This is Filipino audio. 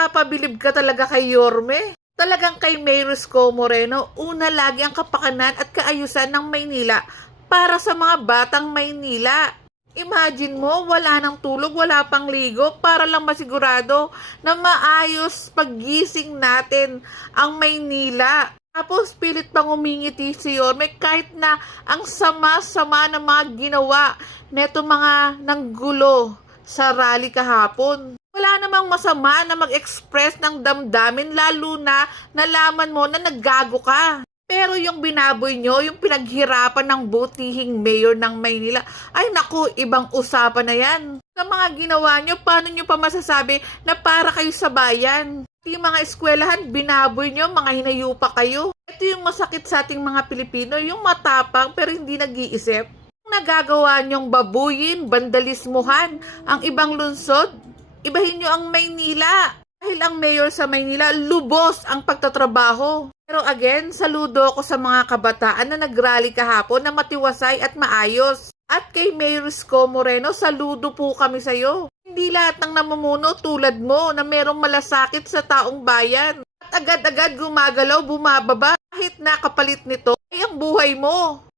Napabilib ka talaga kay Yorme. Talagang kay Mayor Isko Moreno, una lagi ang kapakanan at kaayusan ng Maynila para sa mga batang Maynila. Imagine mo, wala nang tulog, wala pang ligo para lang masigurado na maayos paggising natin ang Maynila. Tapos pilit pang umingiti si Yorme kahit na ang sama-sama ng mga ginawa neto mga nanggulo sa rally kahapon. Wala namang masama na mag-express ng damdamin lalo na nalaman mo na naggago ka. Pero yung binaboy nyo, yung pinaghirapan ng butihing mayor ng Maynila, ay naku, ibang usapan na yan. Sa mga ginawa nyo, paano nyo pa masasabi na para kayo sa bayan? Yung mga eskwelahan, binaboy nyo, mga hinayupa kayo. Ito yung masakit sa ating mga Pilipino, yung matapang pero hindi nag-iisip. Nagagawa nyong babuyin, bandalismuhan ang ibang lungsod, ibahin nyo ang Maynila. Dahil ang mayor sa Maynila, lubos ang pagtatrabaho. Pero again, saludo ko sa mga kabataan na nagrally kahapon na matiwasay at maayos. At kay Mayor Isko Moreno, saludo po kami sa'yo. Hindi lahat ng namumuno tulad mo na merong malasakit sa taong bayan. At agad-agad gumagalaw, bumababa. Kahit nakapalit nito ay ang buhay mo.